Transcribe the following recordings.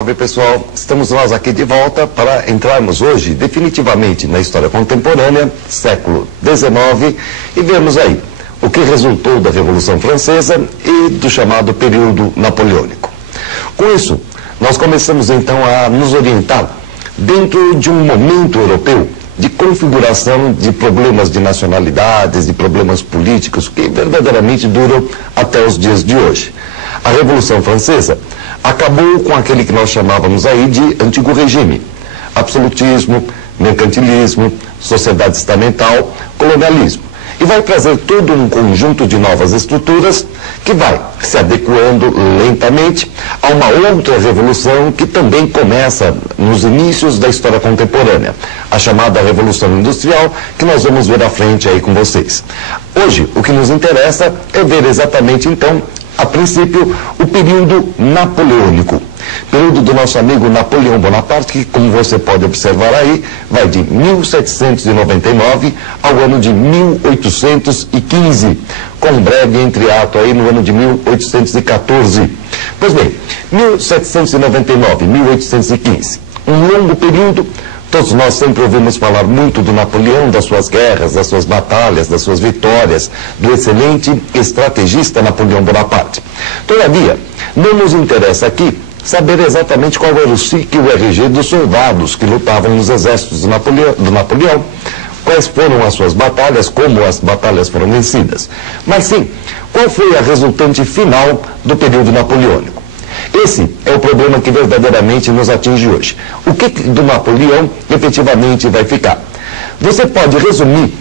Salve pessoal, estamos nós aqui de volta para entrarmos hoje definitivamente na história contemporânea, século XIX, e vermos aí o que resultou da Revolução Francesa e do chamado período napoleônico. Com isso, nós começamos então a nos orientar dentro de um momento europeu de configuração de problemas de nacionalidades, de problemas políticos que verdadeiramente duram até os dias de hoje. A Revolução Francesa acabou com aquele que nós chamávamos aí de antigo regime: absolutismo, mercantilismo, sociedade estamental, colonialismo. E vai trazer todo um conjunto de novas estruturas que vai se adequando lentamente a uma outra revolução que também começa nos inícios da história contemporânea, a chamada Revolução Industrial, que nós vamos ver à frente aí com vocês. Hoje, o que nos interessa é ver exatamente então, a princípio, o período napoleônico. Período do nosso amigo Napoleão Bonaparte, que, como você pode observar aí, vai de 1799 ao ano de 1815, com um breve entreato aí no ano de 1814. Pois bem, 1799, 1815, um longo período. Todos nós sempre ouvimos falar muito do Napoleão, das suas guerras, das suas batalhas, das suas vitórias, do excelente estrategista Napoleão Bonaparte. Todavia, não nos interessa aqui saber exatamente qual era o SIC e o RG dos soldados que lutavam nos exércitos do Napoleão, quais foram as suas batalhas, como as batalhas foram vencidas. Mas sim, qual foi a resultante final do período napoleônico? Esse é o problema que verdadeiramente nos atinge hoje. O que do Napoleão efetivamente vai ficar? Você pode resumir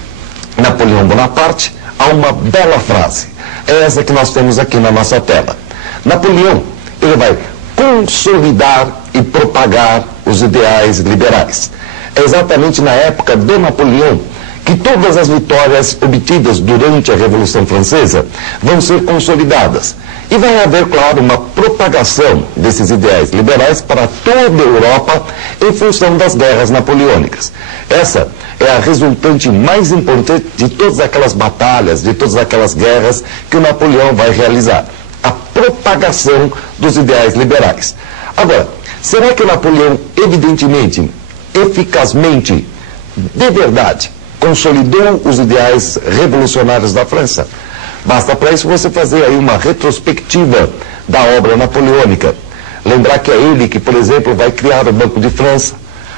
Napoleão Bonaparte a uma bela frase. É essa que nós temos aqui na nossa tela. Napoleão, ele vai consolidar e propagar os ideais liberais. É exatamente na época do Napoleão que todas as vitórias obtidas durante a Revolução Francesa vão ser consolidadas. E vai haver, claro, uma propagação desses ideais liberais para toda a Europa em função das guerras napoleônicas. Essa é a resultante mais importante de todas aquelas batalhas, de todas aquelas guerras que o Napoleão vai realizar. A propagação dos ideais liberais. Agora, será que o Napoleão, evidentemente, eficazmente, de verdade, consolidou os ideais revolucionários da França? Basta para isso você fazer aí uma retrospectiva da obra napoleônica. Lembrar que é ele que, por exemplo, vai criar o Banco de França.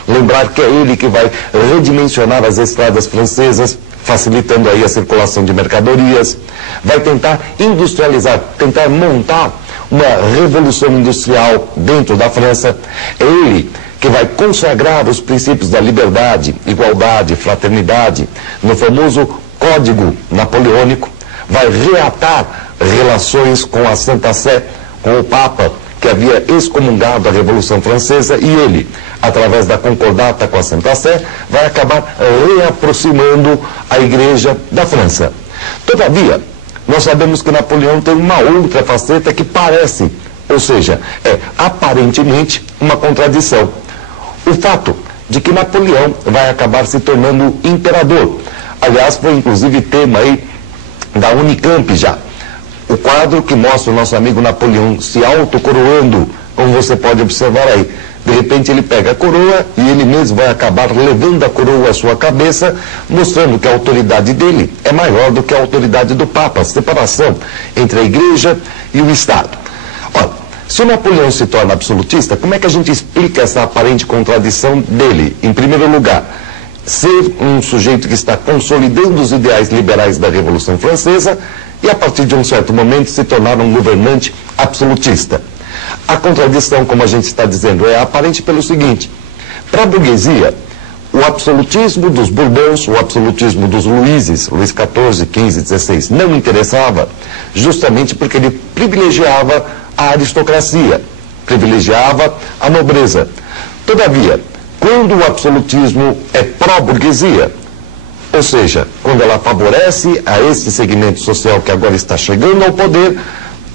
Lembrar que é ele que vai redimensionar as estradas francesas, facilitando aí a circulação de mercadorias. Vai tentar industrializar, tentar montar uma revolução industrial dentro da França. É ele que vai consagrar os princípios da liberdade, igualdade, fraternidade, no famoso Código Napoleônico. Vai reatar relações com a Santa Sé, com o Papa, que havia excomungado a Revolução Francesa, e ele, através da concordata com a Santa Sé, vai acabar reaproximando a Igreja da França. Todavia, nós sabemos que Napoleão tem uma outra faceta que parece, ou seja, é aparentemente uma contradição. O fato de que Napoleão vai acabar se tornando imperador. Aliás, foi inclusive tema aí da Unicamp já. O quadro que mostra o nosso amigo Napoleão se autocoroando, como você pode observar aí. De repente ele pega a coroa e ele mesmo vai acabar levando a coroa à sua cabeça, mostrando que a autoridade dele é maior do que a autoridade do Papa, a separação entre a Igreja e o Estado. Olha, se o Napoleão se torna absolutista, como é que a gente explica essa aparente contradição dele? Em primeiro lugar, ser um sujeito que está consolidando os ideais liberais da Revolução Francesa e, a partir de um certo momento, se tornar um governante absolutista. A contradição, como a gente está dizendo, é aparente pelo seguinte: para a burguesia, o absolutismo dos Bourbons, o absolutismo dos Luíses, Luís XIV, XV, XVI, não interessava, justamente porque ele privilegiava a aristocracia, privilegiava a nobreza. Todavia, quando o absolutismo é pró-burguesia, ou seja, quando ela favorece a esse segmento social que agora está chegando ao poder,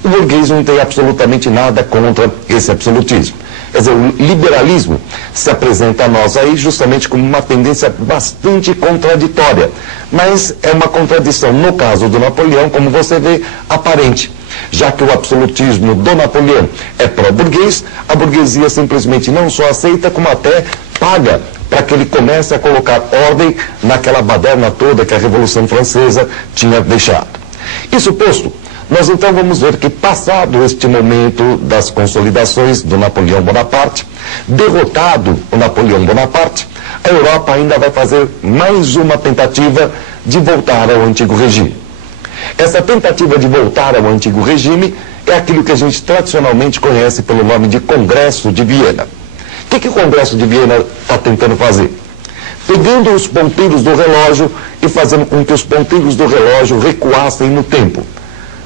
o burguês não tem absolutamente nada contra esse absolutismo. Quer dizer, o liberalismo se apresenta a nós aí justamente como uma tendência bastante contraditória. Mas é uma contradição, no caso do Napoleão, como você vê, aparente. Já que o absolutismo do Napoleão é pró-burguês, a burguesia simplesmente não só aceita, como até paga para que ele comece a colocar ordem naquela baderna toda que a Revolução Francesa tinha deixado. Isso posto, nós então vamos ver que, passado este momento das consolidações do Napoleão Bonaparte, derrotado o Napoleão Bonaparte, a Europa ainda vai fazer mais uma tentativa de voltar ao antigo regime. Essa tentativa de voltar ao antigo regime é aquilo que a gente tradicionalmente conhece pelo nome de Congresso de Viena. O que o Congresso de Viena está tentando fazer? Pegando os ponteiros do relógio e fazendo com que os ponteiros do relógio recuassem no tempo.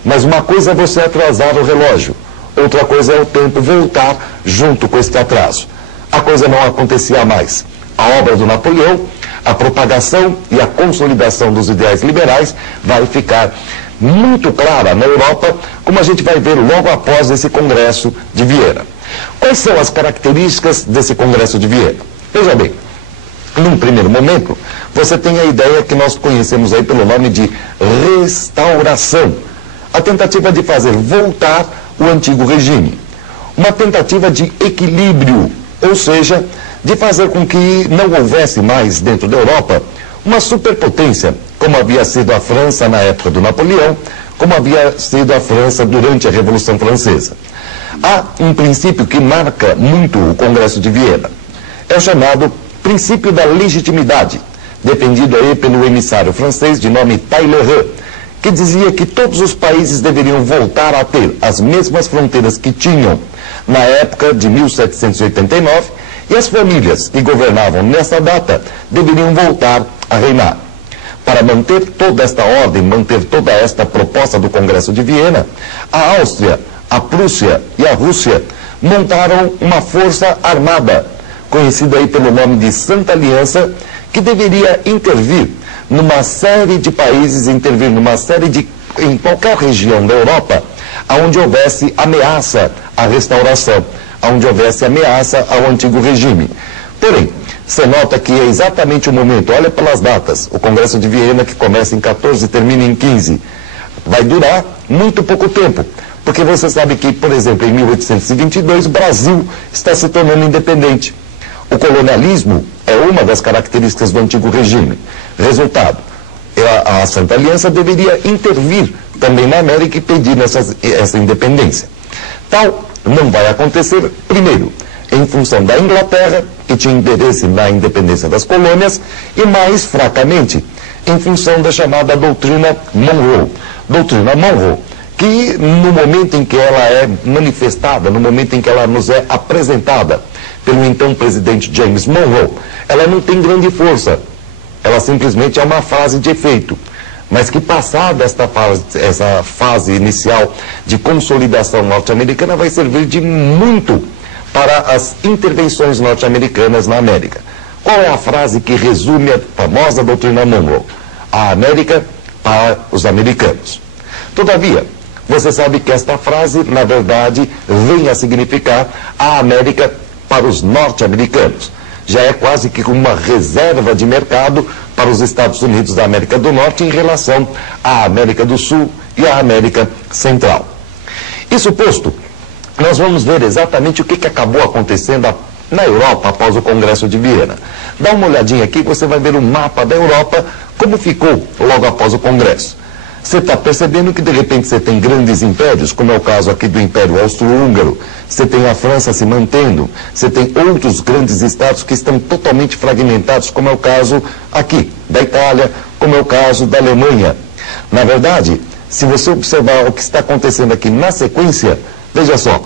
Mas uma coisa é você atrasar o relógio, outra coisa é o tempo voltar junto com este atraso. A coisa não acontecia mais. A obra do Napoleão, a propagação e a consolidação dos ideais liberais vai ficar muito clara na Europa, como a gente vai ver logo após esse Congresso de Viena. Quais são as características desse Congresso de Viena? Veja bem, num primeiro momento, você tem a ideia que nós conhecemos aí pelo nome de restauração. A tentativa de fazer voltar o antigo regime. Uma tentativa de equilíbrio, ou seja, de fazer com que não houvesse mais dentro da Europa uma superpotência, como havia sido a França na época do Napoleão, como havia sido a França durante a Revolução Francesa. Há um princípio que marca muito o Congresso de Viena. É o chamado princípio da legitimidade, defendido aí pelo emissário francês de nome Talleyrand, que dizia que todos os países deveriam voltar a ter as mesmas fronteiras que tinham na época de 1789, e as famílias que governavam nessa data deveriam voltar a reinar. Para manter toda esta ordem, manter toda esta proposta do Congresso de Viena, a Áustria, a Prússia e a Rússia montaram uma força armada, conhecida aí pelo nome de Santa Aliança, que deveria intervir numa série de países, em qualquer região da Europa, onde houvesse ameaça à restauração, onde houvesse ameaça ao antigo regime. Porém, você nota que é exatamente o momento, olha pelas datas, o Congresso de Viena, que começa em 14 e termina em 15, vai durar muito pouco tempo, porque você sabe que, por exemplo, em 1822, o Brasil está se tornando independente. O colonialismo é uma das características do antigo regime. Resultado, a Santa Aliança deveria intervir também na América e pedir essa independência. Tal não vai acontecer, primeiro, em função da Inglaterra, que tinha interesse na independência das colônias, e mais fracamente, em função da chamada doutrina Monroe. Doutrina Monroe, que no momento em que ela é manifestada, no momento em que ela nos é apresentada pelo então presidente James Monroe, ela não tem grande força. Ela simplesmente é uma frase de efeito. Mas que, passada essa fase inicial de consolidação norte-americana, vai servir de muito para as intervenções norte-americanas na América. Qual é a frase que resume a famosa doutrina Monroe? A América para os americanos. Todavia, você sabe que esta frase, na verdade, vem a significar a América para os norte-americanos. Já é quase que uma reserva de mercado para os Estados Unidos da América do Norte em relação à América do Sul e à América Central. Isso posto, nós vamos ver exatamente o que acabou acontecendo na Europa após o Congresso de Viena. Dá uma olhadinha aqui, você vai ver o mapa da Europa, como ficou logo após o Congresso. Você está percebendo que de repente você tem grandes impérios, como é o caso aqui do Império Austro-Húngaro, você tem a França se mantendo, você tem outros grandes estados que estão totalmente fragmentados, como é o caso aqui da Itália, como é o caso da Alemanha. Na verdade, se você observar o que está acontecendo aqui na sequência, veja só,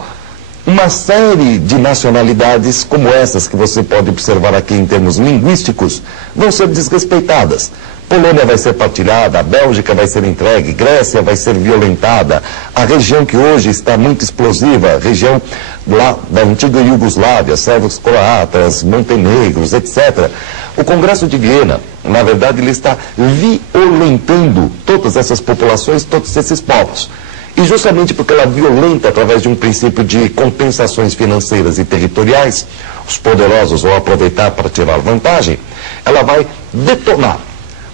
uma série de nacionalidades como essas que você pode observar aqui em termos linguísticos vão ser desrespeitadas. Polônia vai ser partilhada, a Bélgica vai ser entregue, Grécia vai ser violentada, a região que hoje está muito explosiva, a região lá da antiga Iugoslávia, sérvios croatas, montenegros, etc. O Congresso de Viena, na verdade, ele está violentando todas essas populações, todos esses povos. E justamente porque ela violenta através de um princípio de compensações financeiras e territoriais, os poderosos vão aproveitar para tirar vantagem, ela vai detonar.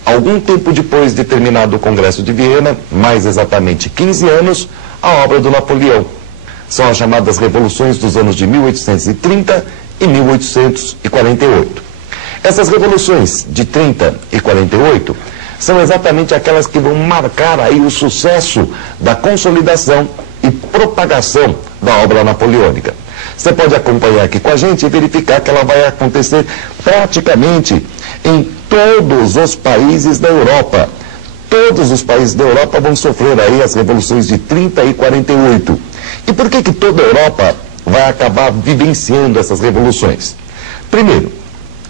Algum tempo depois de terminado o Congresso de Viena, mais exatamente 15 anos, a obra do Napoleão. São as chamadas revoluções dos anos de 1830 e 1848. Essas revoluções de 30 e 48 são exatamente aquelas que vão marcar aí o sucesso da consolidação e propagação da obra napoleônica. Você pode acompanhar aqui com a gente e verificar que ela vai acontecer praticamente em todos os países da Europa. Todos os países da Europa vão sofrer aí as revoluções de 30 e 48. E por que toda a Europa vai acabar vivenciando essas revoluções? Primeiro,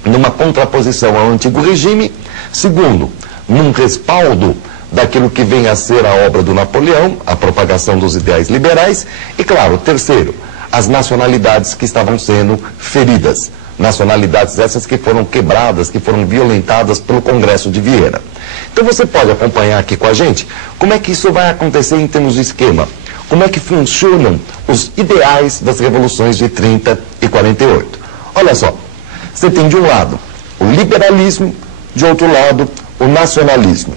numa contraposição ao antigo regime. Segundo, num respaldo daquilo que vem a ser a obra do Napoleão, a propagação dos ideais liberais. E, claro, terceiro, as nacionalidades que estavam sendo feridas. Nacionalidades essas que foram quebradas, que foram violentadas pelo Congresso de Viena. Então você pode acompanhar aqui com a gente como é que isso vai acontecer em termos de esquema. Como é que funcionam os ideais das revoluções de 30 e 48. Olha só, você tem de um lado o liberalismo, de outro lado o nacionalismo.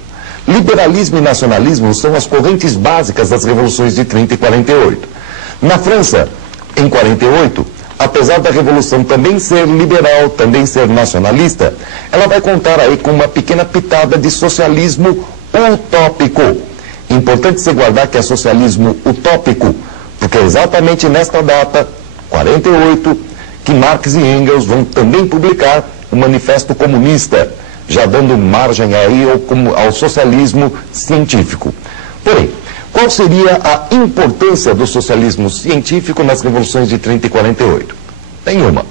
Liberalismo e nacionalismo são as correntes básicas das revoluções de 30 e 48. Na França, em 48, apesar da revolução também ser liberal, também ser nacionalista, ela vai contar aí com uma pequena pitada de socialismo utópico. Importante se guardar que é socialismo utópico, porque é exatamente nesta data, 48, que Marx e Engels vão também publicar o Manifesto Comunista, já dando margem aí ao socialismo científico. Porém, qual seria a importância do socialismo científico nas revoluções de 30 e 48? Nenhuma.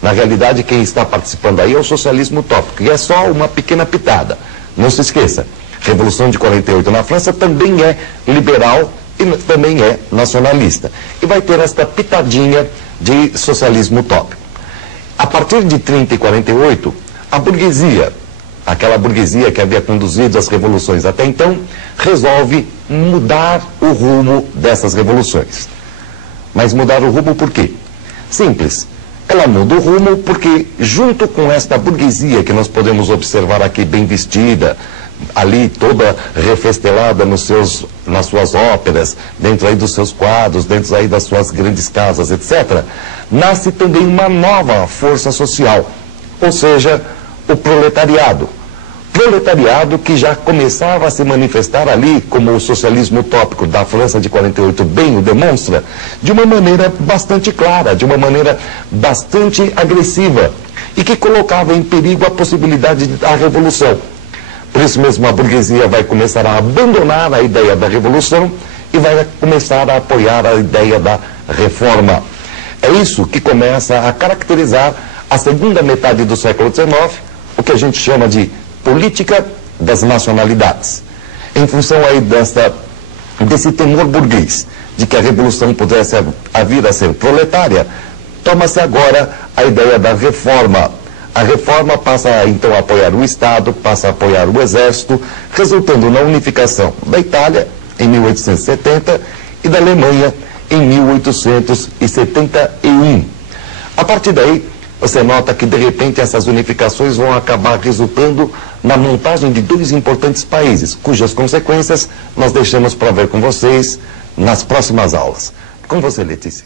Na realidade, quem está participando aí é o socialismo utópico, e é só uma pequena pitada. Não se esqueça, Revolução de 48 na França também é liberal e também é nacionalista. E vai ter esta pitadinha de socialismo utópico. A partir de 30 e 48, a burguesia, aquela burguesia que havia conduzido as revoluções até então, resolve mudar o rumo dessas revoluções. Mas mudar o rumo por quê? Simples. Ela muda o rumo porque, junto com esta burguesia que nós podemos observar aqui bem vestida, ali toda refestelada nas suas óperas, dentro aí dos seus quadros, dentro aí das suas grandes casas, etc., nasce também uma nova força social, ou seja, o proletariado. Proletariado que já começava a se manifestar ali, como o socialismo utópico da França de 48 bem o demonstra, de uma maneira bastante clara, de uma maneira bastante agressiva, e que colocava em perigo a possibilidade da revolução. Por isso mesmo a burguesia vai começar a abandonar a ideia da revolução e vai começar a apoiar a ideia da reforma. É isso que começa a caracterizar a segunda metade do século XIX, o que a gente chama de política das nacionalidades. Em função aí desse temor burguês de que a revolução pudesse vir a ser proletária, toma-se agora a ideia da reforma. A reforma passa então a apoiar o Estado, passa a apoiar o Exército, resultando na unificação da Itália em 1870 e da Alemanha em 1871. A partir daí, você nota que de repente essas unificações vão acabar resultando na montagem de dois importantes países, cujas consequências nós deixamos para ver com vocês nas próximas aulas. Com você, Letícia.